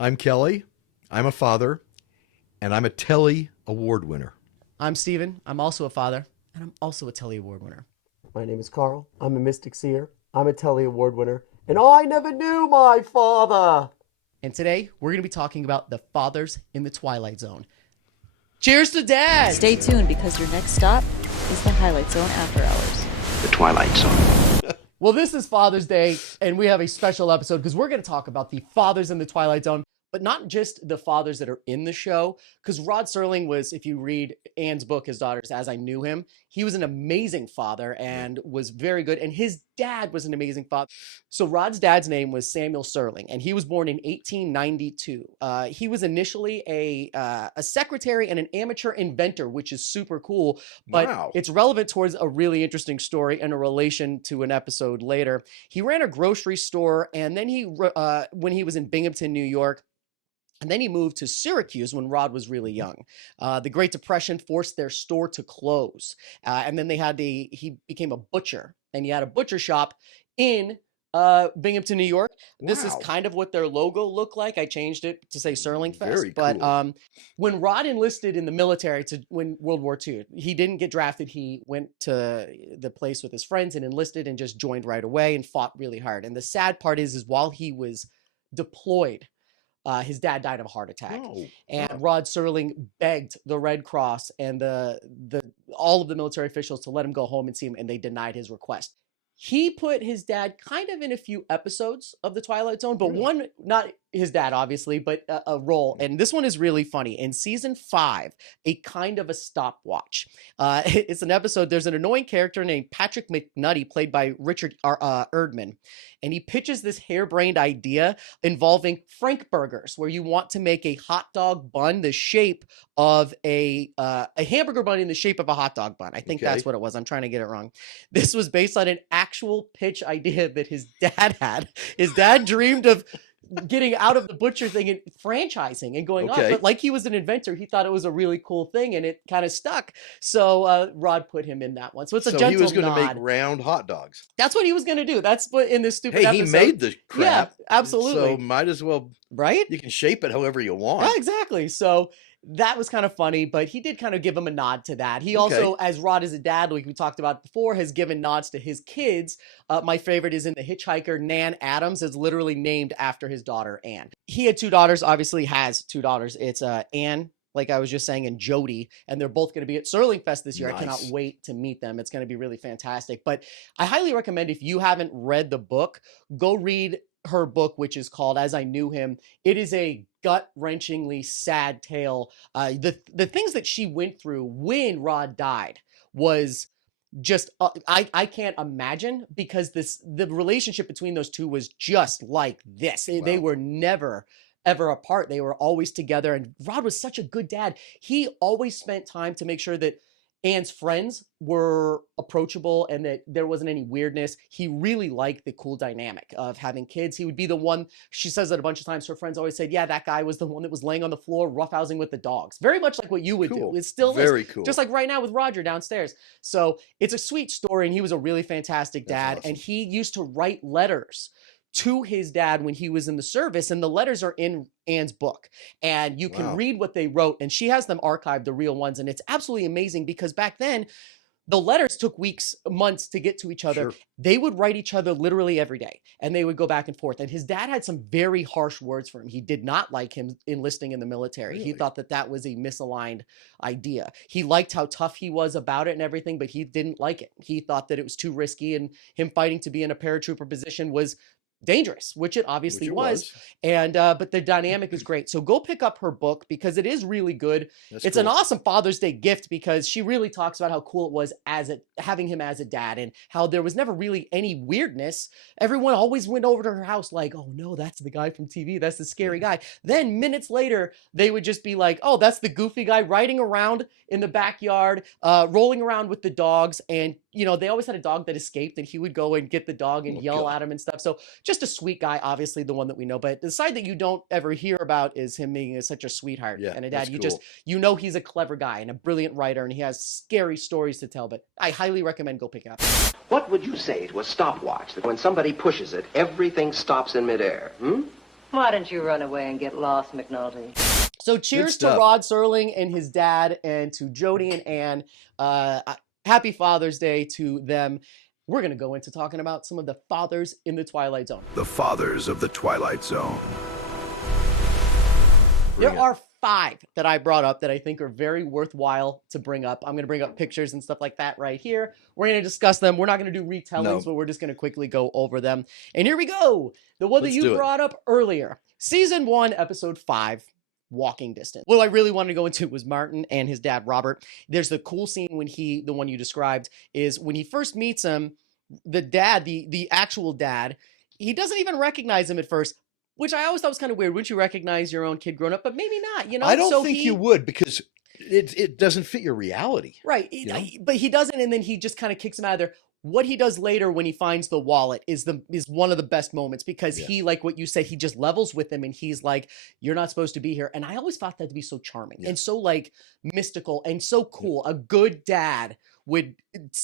I'm Kelly. I'm a father, and I'm a Telly Award winner. I'm Steven. I'm also a father, and I'm also a Telly Award winner. My name is Carl. I'm a Mystic Seer. I'm a Telly Award winner. And I never knew my father. And today, we're going to be talking about the fathers in the Twilight Zone. Cheers to Dad! Stay tuned because your next stop is the Highlight Zone After Hours. The Twilight Zone. Well, this is Father's Day, and we have a special episode because we're going to talk about the fathers in the Twilight Zone, but not just the fathers that are in the show, because Rod Serling was, if you read Anne's book, His Daughters As I Knew Him, he was an amazing father and was very good, and his dad was an amazing father. So Rod's dad's name was Samuel Serling, and he was born in 1892. He was initially a secretary and an amateur inventor, which is super cool, but It's relevant towards a really interesting story and a relation to an episode later. He ran a grocery store, and then when he was in Binghamton, New York, and then he moved to Syracuse when Rod was really young. The Great Depression forced their store to close. And then he became a butcher, and he had a butcher shop in Binghamton, New York. This is kind of what their logo looked like. I changed it to say Serling Fest. Very cool. But when Rod enlisted in the military to win World War II, he didn't get drafted. He went to the place with his friends and enlisted and just joined right away and fought really hard. And the sad part is while he was deployed, his dad died of a heart attack, and Rod Serling begged the Red Cross and all of the military officials to let him go home and see him, and they denied his request. He put his dad kind of in a few episodes of the Twilight Zone, but one, not his dad, obviously, but a role. And this one is really funny. In season 5, a kind of a stopwatch. It's an episode. There's an annoying character named Patrick McNutty, played by Richard Erdman. And he pitches this harebrained idea involving Frank burgers, where you want to make a hot dog bun the shape of a hamburger bun in the shape of a hot dog bun. I think that's what it was. I'm trying to get it wrong. This was based on an actual pitch idea that his dad had. His dad dreamed of getting out of the butcher thing and franchising and going on, but like he was an inventor, he thought it was a really cool thing, and it kind of stuck. So Rod put him in that one. So it's a gentle nod. He was going to make round hot dogs. That's what he was going to do. That's what in this stupid episode. He made the crap. Yeah, absolutely. So might as well, right? You can shape it however you want. Yeah, exactly. So that was kind of funny, but he did kind of give him a nod to that. He also, as Rod is a dad, like we talked about before, has given nods to his kids. My favorite is in The Hitchhiker. Nan Adams is literally named after his daughter, Anne. He had 2 daughters, obviously has 2 daughters. It's Anne, like I was just saying, and Jodi, and they're both going to be at Serling Fest this year. Nice. I cannot wait to meet them. It's going to be really fantastic. But I highly recommend, if you haven't read the book, go read her book, which is called As I Knew Him. It is a gut-wrenchingly sad tale. The things that she went through when Rod died was just I can't imagine, because the relationship between those two was just like this. Wow. They were never ever apart. They were always together, and Rod was such a good dad. He always spent time to make sure that Anne's friends were approachable and that there wasn't any weirdness. He really liked the cool dynamic of having kids. He would be the one, she says that a bunch of times, her friends always said, yeah, that guy was the one that was laying on the floor roughhousing with the dogs. Very much like what you would do. It still very is. Cool. Just like right now with Roger downstairs. So it's a sweet story, and he was a really fantastic dad. Awesome. And he used to write letters to his dad when he was in the service, and the letters are in Anne's book, and you can read what they wrote, and she has them archived, the real ones, and it's absolutely amazing, because back then the letters took weeks, months to get to each other. Sure. They would write each other literally every day, and they would go back and forth. And his dad had some very harsh words for him. He did not like him enlisting in the military. Really? He thought that was a misaligned idea. He liked how tough he was about it and everything, but he didn't like it. He thought that it was too risky, and him fighting to be in a paratrooper position was dangerous, which it obviously was. And but the dynamic is great. So go pick up her book, because it is really good. It's cool. An awesome Father's Day gift, because she really talks about how cool it was having him as a dad, and how there was never really any weirdness. Everyone always went over to her house like, oh no, that's the guy from TV, that's the scary guy. Then minutes later, they would just be like, oh, that's the goofy guy riding around in the backyard, rolling around with the dogs. And you know, they always had a dog that escaped, and he would go and get the dog and yell at him and stuff. So just a sweet guy, obviously the one that we know. But the side that you don't ever hear about is him being such a sweetheart and a dad. You know he's a clever guy and a brilliant writer, and he has scary stories to tell. But I highly recommend go pick it up. What would you say to a stopwatch that when somebody pushes it, everything stops in midair? Why don't you run away and get lost, McNulty? So cheers to stuff. Rod Serling and his dad, and to Jodi and Anne. Happy Father's Day to them. We're going to go into talking about some of the fathers in the Twilight Zone. The fathers of the Twilight Zone. There are 5 that I brought up that I think are very worthwhile to bring up. I'm going to bring up pictures and stuff like that right here. We're going to discuss them. We're not going to do retellings, but we're just going to quickly go over them. And here we go. The one that you brought up earlier. Season 1, episode 5. Walking distance. What I really wanted to go into was Martin and his dad, Robert. There's the cool scene when the one you described, is when he first meets him, the dad, the actual dad, he doesn't even recognize him at first, which I always thought was kind of weird. Wouldn't you recognize your own kid growing up? But maybe not, you know? I don't think you would, because it doesn't fit your reality. Right. But he doesn't, and then he just kind of kicks him out of there. What he does later when he finds the wallet is one of the best moments, because he, like what you said, he just levels with him and he's like, you're not supposed to be here. And I always thought that to be so charming and so like mystical and so cool. A good dad would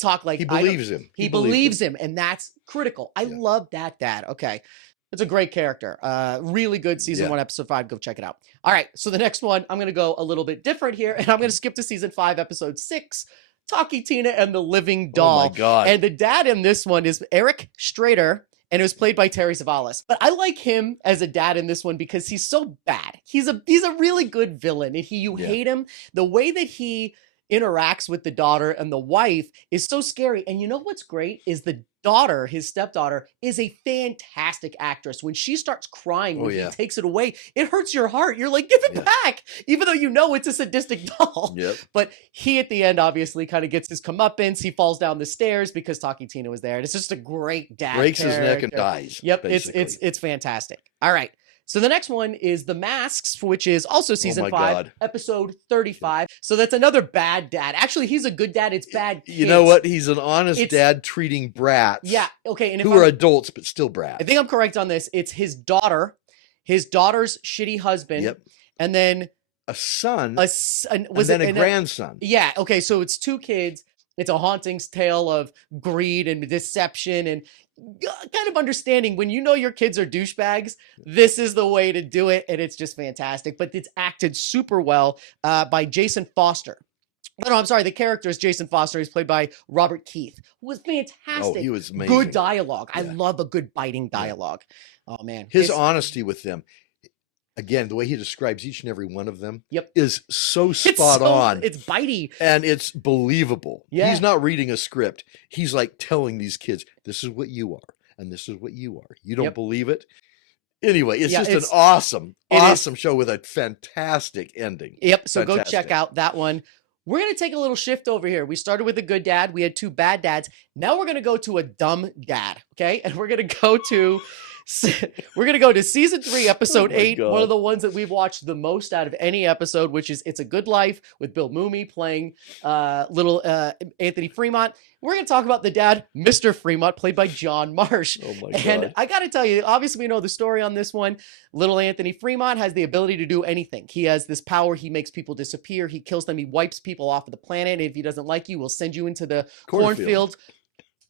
talk like he believes him. He believes him, and that's critical. I love that dad. Okay. It's a great character. Really good season 1, episode 5. Go check it out. All right. So the next one, I'm going to go a little bit different here, and I'm going to skip to season 5, episode 6. Talkie Tina and the Living Doll. Oh my God. And the dad in this one is Eric Strader, and it was played by Terry Savalas. But I like him as a dad in this one because he's so bad. He's a really good villain, and you hate him. The way that he interacts with the daughter and the wife is so scary. And you know what's great is the daughter, his stepdaughter, is a fantastic actress. When she starts crying when he takes it away, it hurts your heart. You're like, give it back, even though you know it's a sadistic doll. But he at the end obviously kind of gets his comeuppance. He falls down the stairs because Talkie Tina was there. And it's just a great dad. Breaks his neck and dies. Yep, basically. it's fantastic. All right. So the next one is The Masks, which is also season 5, episode 35. So that's another bad dad. Actually, he's a good dad. It's bad kids. You know what? He's an honest dad treating brats. Yeah. Okay. And who are adults, but still brats. I think I'm correct on this. It's his daughter's shitty husband. And then a son. And then a grandson. Yeah. Okay. So it's 2 kids. It's a haunting tale of greed and deception and kind of understanding when you know your kids are douchebags, this is the way to do it. And it's just fantastic. But it's acted super well by Jason Foster. No, I'm sorry. The character is Jason Foster. He's played by Robert Keith, who was fantastic. Oh, he was amazing. Good dialogue. I love a good biting dialogue. Oh, man. His honesty with them. Again, the way he describes each and every one of them is so spot on. It's bitey. And it's believable. Yeah. He's not reading a script. He's like telling these kids, this is what you are, and this is what you are. You don't believe it? Anyway, it's just an awesome show with a fantastic ending. Yep, so go check out that one. We're going to take a little shift over here. We started with a good dad. We had 2 bad dads. Now we're going to go to a dumb dad, okay? And we're going to go to season 3, episode 8, one of the ones that we've watched the most out of any episode, which is It's a Good Life, with Bill Mumy playing little Anthony Fremont. We're going to talk about the dad, Mr. Fremont, played by John Marsh. Oh my God. And I got to tell you, obviously we know the story on this one. Little Anthony Fremont has the ability to do anything. He has this power. He makes people disappear. He kills them. He wipes people off of the planet. And if he doesn't like you, he'll send you into the cornfield.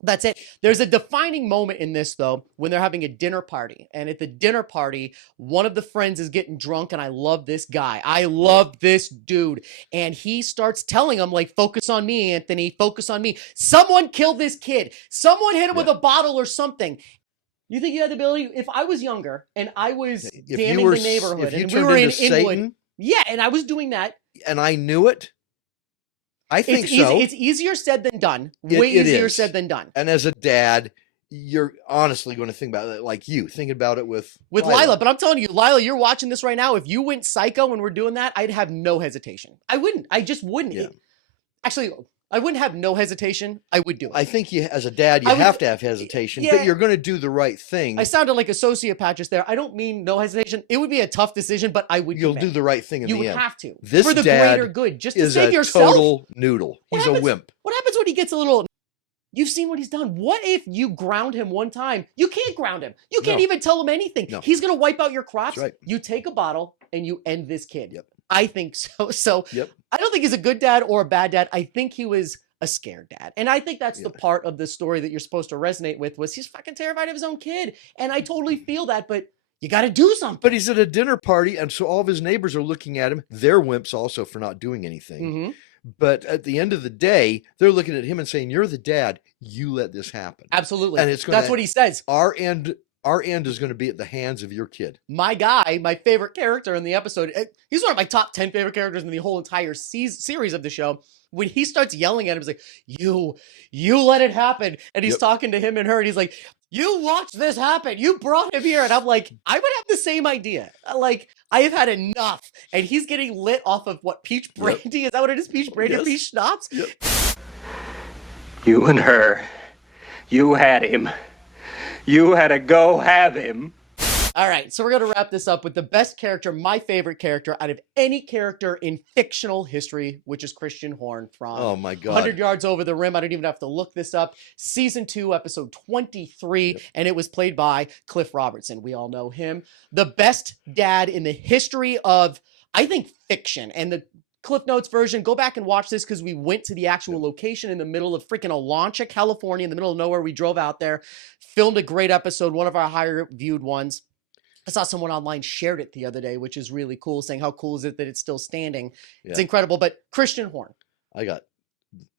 That's it. There's a defining moment in this, though, when they're having a dinner party. And at the dinner party, one of the friends is getting drunk, and I love this guy. I love this dude. And he starts telling him, like, focus on me, Anthony, focus on me. Someone killed this kid. Someone hit him with a bottle or something. You think you had the ability? If I was younger and I was damning the neighborhood and we were in Inwood, and I was doing that. And I knew it. I think so. It's easier said than done. Way easier said than done. And as a dad, you're honestly going to think about it like you thinking about it with Lila. But I'm telling you, Lila, you're watching this right now. If you went psycho when we're doing that, I'd have no hesitation. I wouldn't. I just wouldn't. Yeah. Actually, I wouldn't have no hesitation. I would do it. I think as a dad, you have to have hesitation, but you're going to do the right thing. I sounded like a sociopath just there. I don't mean no hesitation. It would be a tough decision, but I would. You'll do the right thing in the end. You would have to. This for the dad greater good, just to is save a yourself. Total noodle. He's a wimp. What happens when he gets a little? You've seen what he's done. What if you ground him one time? You can't ground him. You can't even tell him anything. No. He's going to wipe out your crops. That's right. You take a bottle and you end this kid. Yep. I think so. So I don't think he's a good dad or a bad dad. I think he was a scared dad. And I think that's the part of the story that you're supposed to resonate with was he's fucking terrified of his own kid. And I totally feel that, but You got to do something. But he's at a dinner party, and so all of his neighbors are looking at him. They're wimps also for not doing anything. Mm-hmm. But at the end of the day, they're looking at him and saying, "You're the dad. You let this happen." Absolutely. And that's what he says. Our end is going to be at the hands of your kid. My guy, my favorite character in the episode, he's one of my top 10 favorite characters in the whole entire series of the show. When he starts yelling at him, he's like, you let it happen. And he's talking to him and her, and he's like, you watched this happen. You brought him here. And I'm like, I would have the same idea. Like, I have had enough. And he's getting lit off of what, peach brandy? Yep. Is that what it is? Peach brandy or peach schnapps? Yep. You and her, you had him. You had to go have him. All right, so we're going to wrap this up with the best character, my favorite character out of any character in fictional history, which is Christian Horn from Oh my God. 100 Yards Over the Rim. I don't even have to look this up. Season 2, episode 23, and it was played by Cliff Robertson. We all know him. The best dad in the history of, I think, fiction. And the Cliff Notes version, go back and watch this because we went to the actual location in the middle of freaking Olancha, California, in the middle of nowhere. We drove out there, filmed a great episode, one of our higher viewed ones. I saw someone online shared it the other day, which is really cool, saying how cool is it that it's still standing. Yeah. It's incredible. But Christian Horn. I got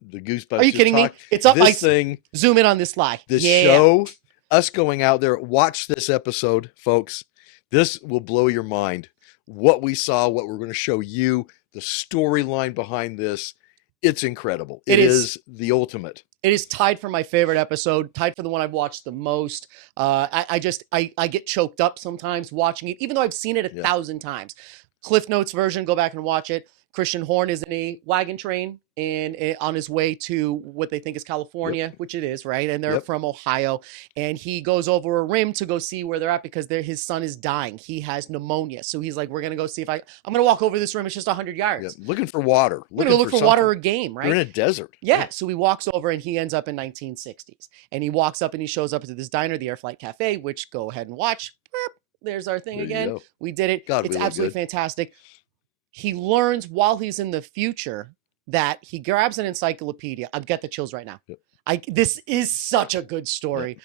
the goosebumps. Are you kidding me? It's up. This thing. Zoom in on this slide. The show, us going out there, watch this episode, folks. This will blow your mind. What we saw, what we're going to show you, the storyline behind this. It's incredible. It is the ultimate. It is tied for my favorite episode, tied for the one I've watched the most. I get choked up sometimes watching it, even though I've seen it 1,000 times. Cliff Notes version, go back and watch it. Christian Horn is in a wagon train on his way to what they think is California, which it is, right? And they're from Ohio. And he goes over a rim to go see where they're at because his son is dying. He has pneumonia. So he's like, we're going to go see if I'm going to walk over this rim. It's just 100 yards. Yeah. Looking for water. We're going to look for water or game, right? We're in a desert. Yeah. So he walks over and he ends up in 1960s. And he walks up and he shows up to this diner, the Air Flight Cafe, which go ahead and watch. There's our thing again. We did it. God, it's absolutely fantastic. He learns while he's in the future that he grabs an encyclopedia. I've got the chills right now. This is such a good story.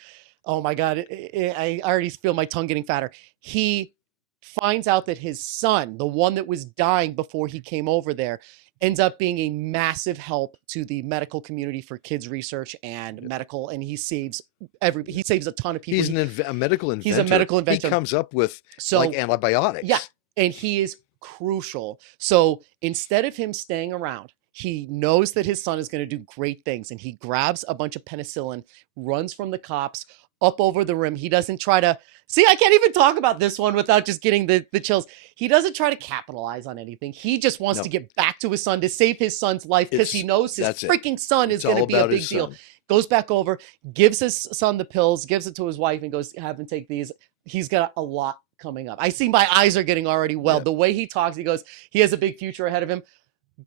Oh my God. I already feel my tongue getting fatter. He finds out that his son, the one that was dying before he came over there, ends up being a massive help to the medical community for kids research and medical. And he saves a ton of people. He's a medical inventor. He's a medical inventor. He comes up with like antibiotics. Yeah. And he is crucial. So instead of him staying around, he knows that his son is going to do great things. And he grabs a bunch of penicillin, runs from the cops up over the rim. He doesn't try to see, I can't even talk about this one without just getting the chills. He doesn't try to capitalize on anything. He just wants to get back to his son, to save his son's life, because he knows his freaking son is going to be a big deal. Goes back over, gives his son the pills, gives it to his wife, and goes, have him take these. He's got a lot coming up. I see my eyes are getting already welled. The way he talks, he goes, he has a big future ahead of him.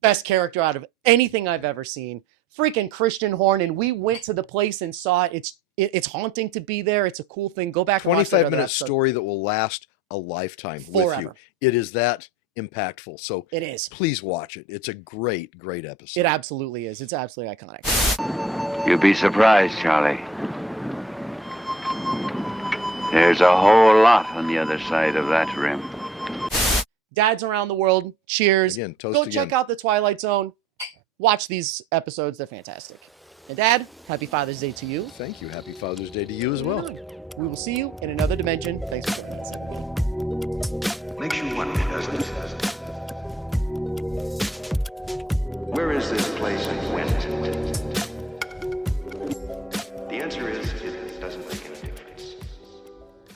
Best character out of anything I've ever seen. Freaking Christian Horn. And we went to the place and saw it. It's haunting to be there. It's a cool thing. Go back and watch 25-minute story that will last a lifetime with you. It is that impactful. So it is. Please watch it. It's a great, great episode. It absolutely is. It's absolutely iconic. You'll be surprised, Charlie. There's a whole lot on the other side of that rim. Dads around the world, cheers. Again, toast Go again. check out the Twilight Zone. Watch these episodes. They're fantastic. And Dad, happy Father's Day to you. Thank you. Happy Father's Day to you as well. We will see you in another dimension. Thanks for joining us, everybody. Makes you wonder, doesn't it? Where is this place and when is it? The answer is, it doesn't make any difference.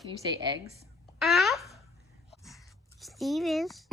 Can you say eggs? Steve is.